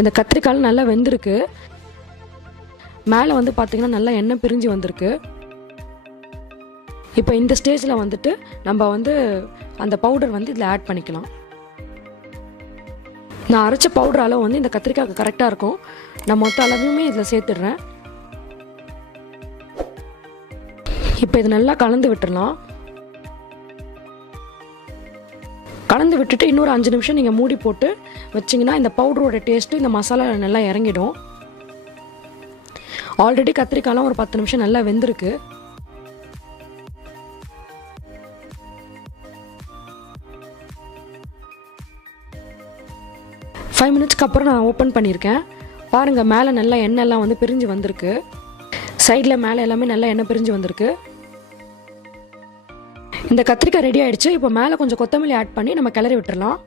இந்த கத்திரிக்காய் நல்லா வெந்திருக்கு. மேலே வந்து பார்த்திங்கன்னா நல்லா எண்ணெய் பிரிஞ்சு வந்திருக்கு. இப்போ இந்த ஸ்டேஜில் வந்துட்டு நம்ம வந்து அந்த பவுடர் வந்து இதில் ஆட் பண்ணிக்கலாம். நான் அரைச்ச பவுடர் அளவு வந்து இந்த கத்திரிக்காய்க்கு கரெக்டாக இருக்கும். நான் மொத்த அளவுமே இதில் சேர்த்துடுறேன். இப்போ இது நல்லா கலந்து விட்டுடலாம். கலந்து விட்டுட்டு இன்னொரு 5 நிமிஷம் நீங்கள் மூடி போட்டு வச்சிங்கன்னா இந்த பவுடரோட டேஸ்ட்டு இந்த மசாலா நல்லா இறங்கிடும். ஆல்ரெடி கத்திரிக்காயெலாம் ஒரு 10 நிமிஷம் நல்லா வெந்திருக்கு. ஃபைவ் மினிட்ஸ்க்கு அப்புறம் நான் ஓப்பன் பண்ணியிருக்கேன். பாருங்கள், மேலே நல்லா எண்ணெய்லாம் வந்து பிரிஞ்சு வந்திருக்கு. சைடில் மேலே எல்லாமே நல்லா எண்ணெய் பிரிஞ்சு வந்திருக்கு. இந்த கத்திரிக்காய் ரெடி ஆகிடுச்சு. இப்போ மேலே கொஞ்சம் கொத்தமல்லி ஆட் பண்ணி நம்ம கிளறி விட்டுறலாம்.